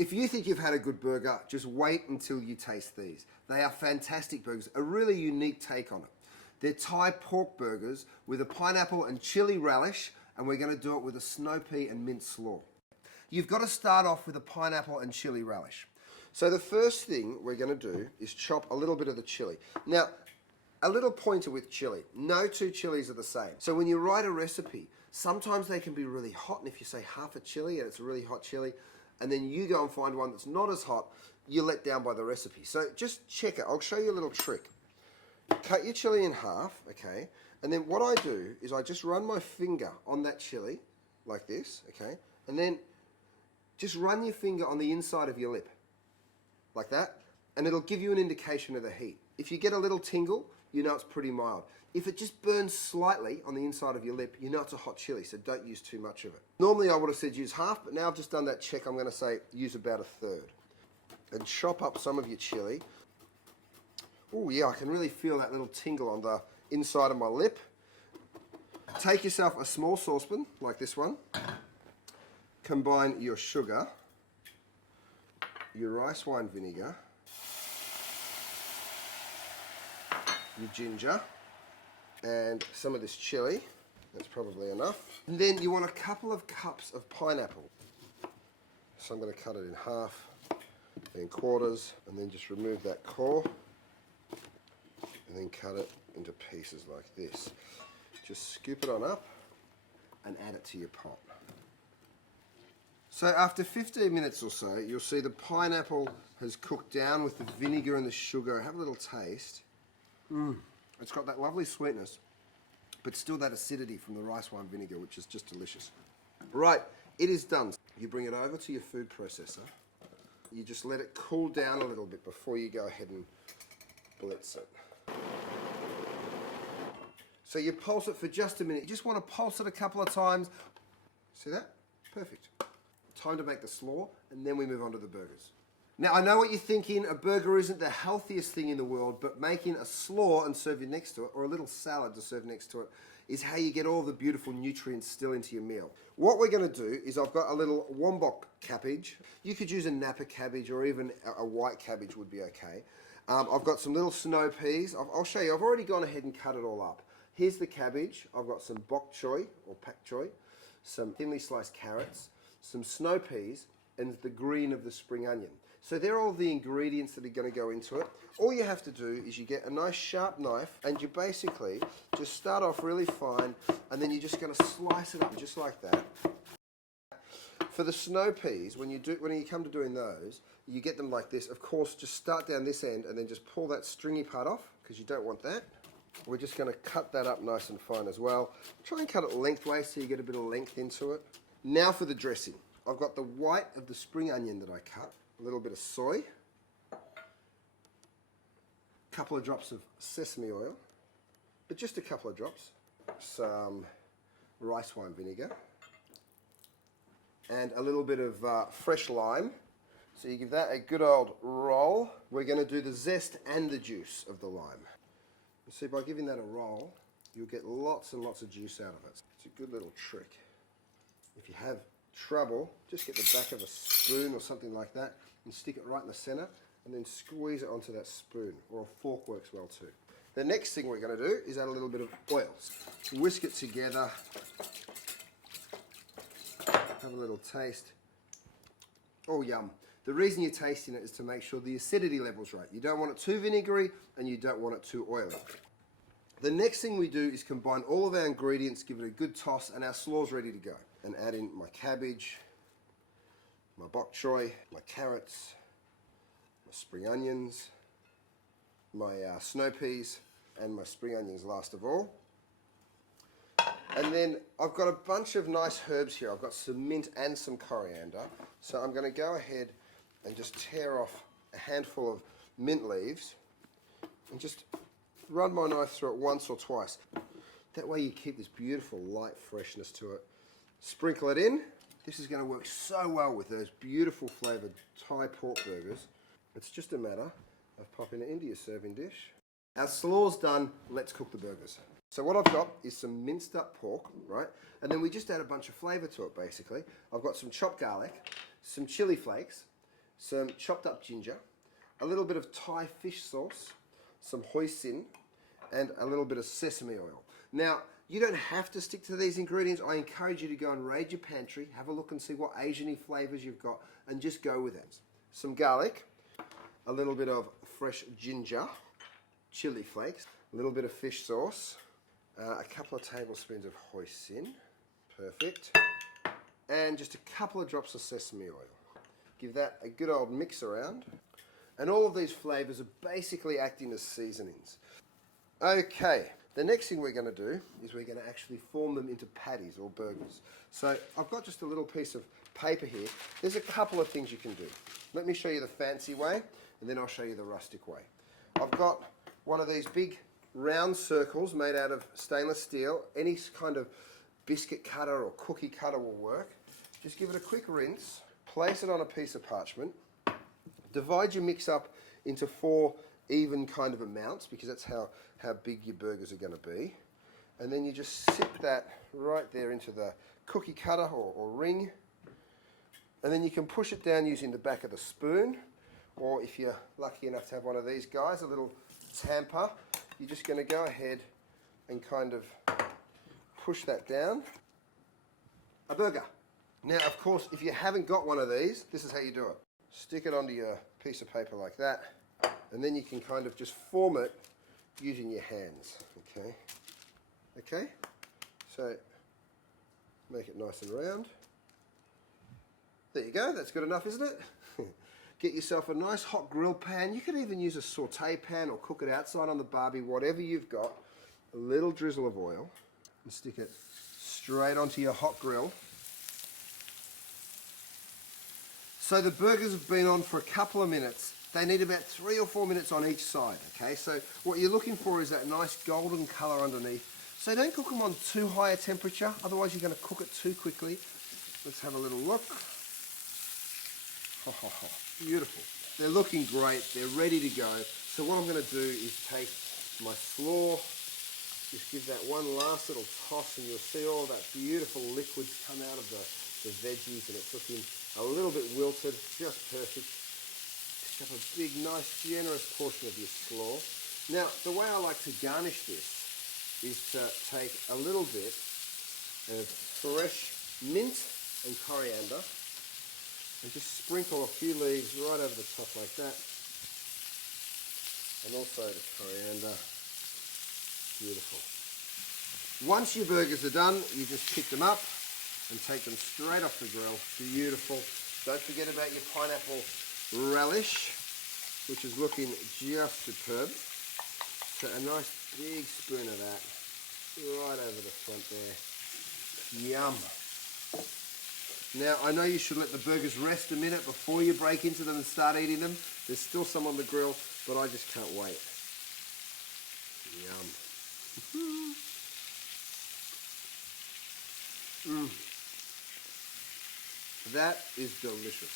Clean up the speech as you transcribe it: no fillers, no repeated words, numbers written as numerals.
If you think you've had a good burger, just wait until you taste these. They are fantastic burgers, a really unique take on it. They're Thai pork burgers with a pineapple and chili relish, and we're going to do it with a snow pea and mint slaw. You've got to start off with a pineapple and chili relish. So the first thing we're going to do is chop a little bit of the chili. Now, a little pointer with chili. No two chilies are the same. So when you write a recipe, sometimes they can be really hot, and if you say half a chili and it's a really hot chili, and then you go and find one that's not as hot, you're let down by the recipe. So just check it. I'll show you a little trick. Cut your chili in half, okay? And then what I do is I just run my finger on that chili, like this, okay? And then just run your finger on the inside of your lip, like that, and it'll give you an indication of the heat. If you get a little tingle, you know it's pretty mild. If it just burns slightly on the inside of your lip, you know it's a hot chili, so don't use too much of it. Normally I would have said use half, but now I've just done that check, I'm gonna say use about a third. And chop up some of your chili. Oh yeah, I can really feel that little tingle on the inside of my lip. Take yourself a small saucepan, like this one. Combine your sugar, your rice wine vinegar, your ginger, and some of this chili. That's probably enough. And then you want a couple of cups of pineapple. So I'm going to cut it in half, then quarters, and then just remove that core, and then cut it into pieces like this. Just scoop it on up and add it to your pot. So after 15 minutes or so, you'll see the pineapple has cooked down with the vinegar and the sugar. Have a little taste. It's got that lovely sweetness, but still that acidity from the rice wine vinegar, which is just delicious. Right, it is done. You bring it over to your food processor. You just let it cool down a little bit before you go ahead and blitz it. So you pulse it for just a minute. You just want to pulse it a couple of times. See that? Perfect. Time to make the slaw, and then we move on to the burgers. Now, I know what you're thinking. A burger isn't the healthiest thing in the world, but making a slaw and serve it next to it, or a little salad to serve next to it, is how you get all the beautiful nutrients still into your meal. What we're going to do is I've got a little wombok cabbage. You could use a Napa cabbage, or even a white cabbage would be okay. I've got some little snow peas. I'll show you. I've already gone ahead and cut it all up. Here's the cabbage. I've got some bok choy, or pak choy, some thinly sliced carrots, some snow peas, and the green of the spring onion. So they're all the ingredients that are going to go into it. All you have to do is you get a nice sharp knife, and you basically just start off really fine, and then you're just going to slice it up just like that. For the snow peas, when you come to doing those, you get them like this. Of course, just start down this end and then just pull that stringy part off, because you don't want that. We're just going to cut that up nice and fine as well. Try and cut it lengthways so you get a bit of length into it. Now for the dressing. I've got the white of the spring onion that I cut, a little bit of soy, a couple of drops of sesame oil, but just a couple of drops, some rice wine vinegar, and a little bit of fresh lime. So you give that a good old roll. We're going to do the zest and the juice of the lime. You see, by giving that a roll, you'll get lots and lots of juice out of it. It's a good little trick. If you have trouble, just get the back of a spoon or something like that and stick it right in the center, and then squeeze it onto that spoon, or a fork works well too. The next thing we're going to do is add a little bit of oil. Whisk it together. Have a little taste. Oh, yum. The reason you're tasting it is to make sure the acidity level's right. You don't want it too vinegary, and you don't want it too oily. The next thing we do is combine all of our ingredients, give it a good toss, and our slaw's ready to go. And add in my cabbage, my bok choy, my carrots, my spring onions, my snow peas, and my spring onions last of all. And then I've got a bunch of nice herbs here. I've got some mint and some coriander. So I'm going to go ahead and just tear off a handful of mint leaves and just run my knife through it once or twice. That way you keep this beautiful light freshness to it. Sprinkle it in. This is going to work so well with those beautiful flavoured Thai pork burgers. It's just a matter of popping it into your serving dish. Our slaw's done, let's cook the burgers. So what I've got is some minced up pork, right? And then we just add a bunch of flavour to it basically. I've got some chopped garlic, some chili flakes, some chopped up ginger, a little bit of Thai fish sauce, some hoisin, and a little bit of sesame oil. Now, you don't have to stick to these ingredients. I encourage you to go and raid your pantry, have a look and see what Asian-y flavors you've got, and just go with it. Some garlic, a little bit of fresh ginger, chili flakes, a little bit of fish sauce, a couple of tablespoons of hoisin, perfect, and just a couple of drops of sesame oil. Give that a good old mix around. And all of these flavors are basically acting as seasonings. Okay, the next thing we're going to do is we're going to actually form them into patties or burgers. So I've got just a little piece of paper here. There's a couple of things you can do. Let me show you the fancy way, and then I'll show you the rustic way. I've got one of these big round circles made out of stainless steel. Any kind of biscuit cutter or cookie cutter will work. Just give it a quick rinse, place it on a piece of parchment, divide your mix up into 4 even kind of amounts, because that's how big your burgers are going to be. And then you just sit that right there into the cookie cutter or ring. And then you can push it down using the back of the spoon, or if you're lucky enough to have one of these guys, a little tamper, you're just going to go ahead and kind of push that down. A burger. Now, of course, if you haven't got one of these, this is how you do it. Stick it onto your piece of paper like that, and then you can kind of just form it using your hands, okay? Okay? So, make it nice and round. There you go, that's good enough, isn't it? Get yourself a nice hot grill pan. You could even use a saute pan or cook it outside on the barbie, whatever you've got. A little drizzle of oil, and stick it straight onto your hot grill. So the burgers have been on for a couple of minutes. They need about 3 or 4 minutes on each side, okay? So what you're looking for is that nice golden color underneath. So don't cook them on too high a temperature, otherwise you're going to cook it too quickly. Let's have a little look. Beautiful. They're looking great. They're ready to go. So what I'm going to do is take my slaw, just give that one last little toss, and you'll see all that beautiful liquids come out of the veggies, and it's looking a little bit wilted, just perfect. Pick up a big, nice, generous portion of your slaw. Now, the way I like to garnish this is to take a little bit of fresh mint and coriander and just sprinkle a few leaves right over the top like that. And also the coriander. Beautiful. Once your burgers are done, you just pick them up and take them straight off the grill. Beautiful. Don't forget about your pineapple relish, which is looking just superb. So a nice big spoon of that right over the front there. Yum. Now, I know you should let the burgers rest a minute before you break into them and start eating them. There's still some on the grill, but I just can't wait. Yum. That is delicious.